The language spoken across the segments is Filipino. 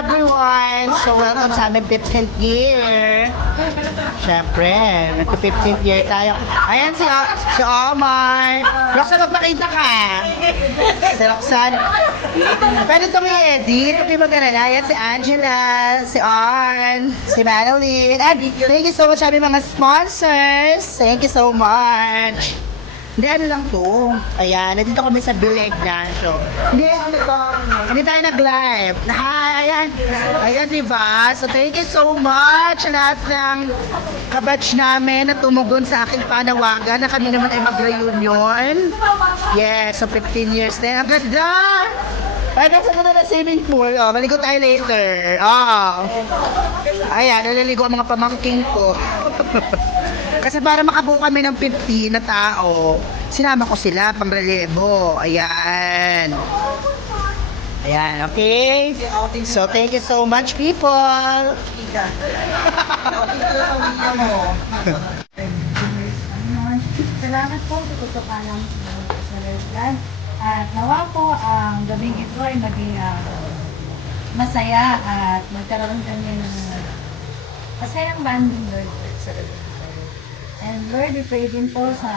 everyone! So, welcome sa aming 15th year. Siyempre, nagka-15th year tayo. Ayan si Omar. Roxanne, magpakita ka. Si Roxanne. Pwede itong i-edit. Pwede mag-alala. Ayan si Angela, si Arn, si Madeline. And thank you so much sa aming mga sponsors. Thank you so much. Hindi, ano lang to. Ayan, nandito kami sa Billy Ignacio. Hindi, ano to. Hindi tayo nag-live. Hi, ayan. Ayan, diba? So, thank you so much sa lahat ng kabatch namin na tumugon sa aking panawagan na kami naman ay mag-reunion. Yes, so 15 years na. Ang ganda! Ay, nasa ganda na swimming pool. Oh, maligo tayo later. Oh. Ayan, naliligo ang mga pamangking ko. Kasi para makabuo kami ng 50 na tao, sinama ko sila pang relevo. Ayan. Ayan, okay? So, thank you so much, people. Salamat po sa tutukanang sa Lord. At nawa po ang gabing ito ay maging masaya at magkaroon kami ng masayang banding, Lord. And Lord, we pray din po sa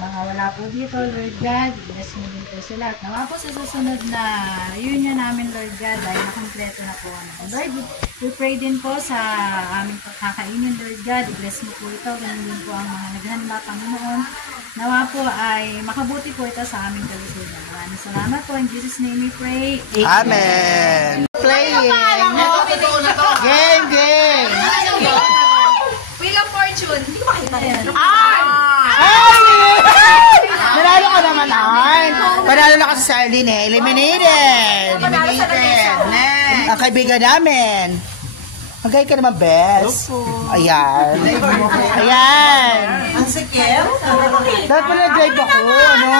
mga wala po dito, Lord God. Bless mo din po sila. At nawa po sa susunod na reunion namin, Lord God, dahil nakompleto na po. Lord, we pray din po sa aming pagkakainin, Lord God. Bless mo po ito. Ganun din po ang mga naghanda, Panginoon. Nawa po ay makabuti po ito sa aming kalusugan. Maraming salamat po. In Jesus' name we pray. Amen. Playing. Game. Wheel of Fortune. Hindi ko makita yan. Nanalo ka naman, Arn. Panalo na kasi sa Arlene eh. Eliminated. Next. Ang kaibigan namin. Magay ka naman, Bes. Ayan. Ang sikip. Dapat pala drive ako, ano?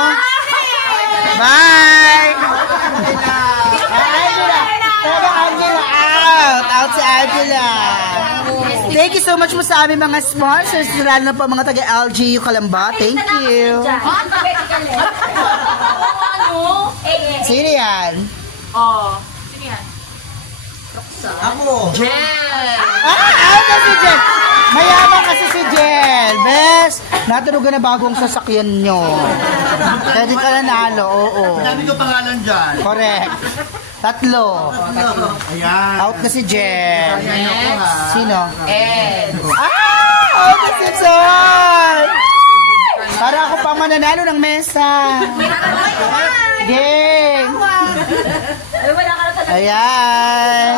Bye! Angela! Pero Angela out! Out si Angela! Thank you so much mo sa aming mga sponsors, lalo na po mga taga-LGU Kalamba. Thank you! Sino yan? Sino yan? Ako! Jen! Out na si Jen! Mayaman kasi si Jen! Bes! Naturugan na bagong sasakyan nyo. Pwede ka nanalo, oo. Dami ko pangalan dyan. Correct. Tatlo. Ayan. Out na si Jen. Sino? Ed. Out na si Jen! Para ako pa mananalo ng mesa. Game! Ayan.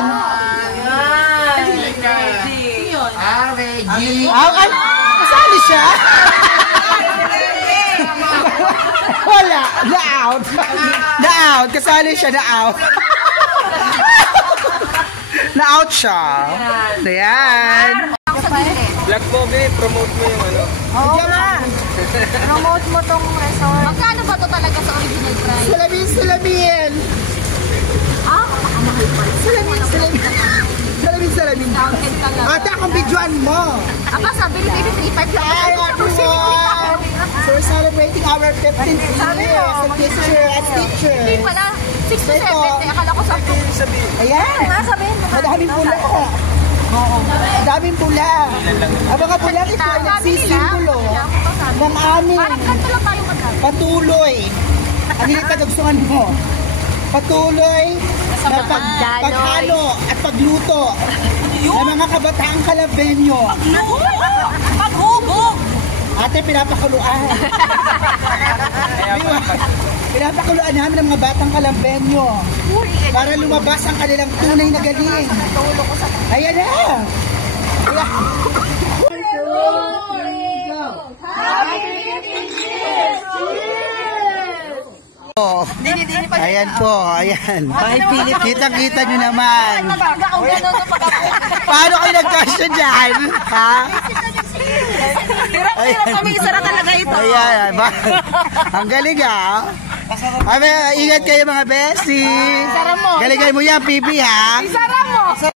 Ay, kasali siya? Wala, na-out. Na-out, kasali siya, na-out. Na-out siya. Ayan. Vlog mo, babe. Promote mo yung ano. Oo nga. Promote mo tong resort. Magkano ba to talaga sa original price? Salamin. Mahal pa. Salamin. Counted talaga. Ate, akong videoan mo. Aba, sabi ni Baby 3.5 lang. Hi, everyone. So, we're celebrating our 15th year as a teacher. Hindi pala. 6 to 7. Akala ko sa Ayan. sabihin mo. Madaming pula. Madaming pula. Ang mga pula ito ay nagsisimbolo ng aming Parang kanto lang tayo magkano. patuloy. Ang hindi pagdagsungan mo. Patuloy na paghalo at pagluto ng mga kabataang Calabeño. Paghubo! Ate, pinapakuluan. Pinapakuluan namin ng mga batang Calabeño para lumabas ang kanilang tunay na galing. Ayan na! Oh, ayan po, ayan. Kitang-kita nyo naman. Paano kayo nagkasya dyan? Ha? Hirap kami, isa na talaga ito. Ayan, ang galing ah. Ingat kayo mga besi. Galingan mo yan, Pipi ha. Isara mo.